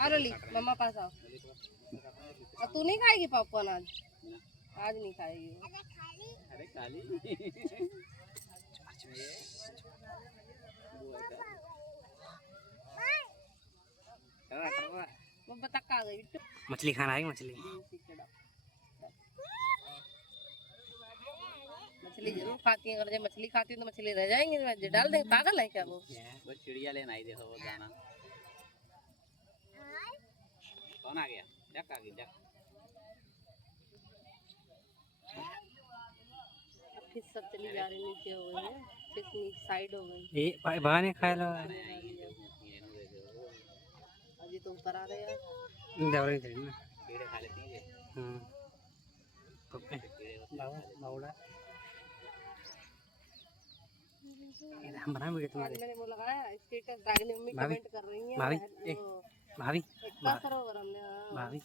अरे ली मम्मा पास आओ। तू नहीं खाएगी पॉपकॉर्न आज? आज नहीं खाएगी। अरे खाली वो बता कहाँ गई? मछली खाना है मछली। मछली जरूर खाती है, अगर जब मछली खाती है तो मछली रह जाएंगे, डाल देंगे। पागल है क्या वो? वो चिड़िया लेना आई देखो वो दाना। कौन आ गया? डक आ गई डक। फिर सब चली जा रही नीचे हो गई है, फिर साइड हो गई। ये बहाने खा लो अभी तो ऊपर आ रहे यार। दौड़े थे ना। कीड़े खा लेती हैं। हां बावड़ा ये हम बना वीडियो तुम्हारे। मैंने वो लगाया स्टेटस, डालने मम्मी कमेंट कर रही है। भाभी भाभी इतना करो और हमने भाभी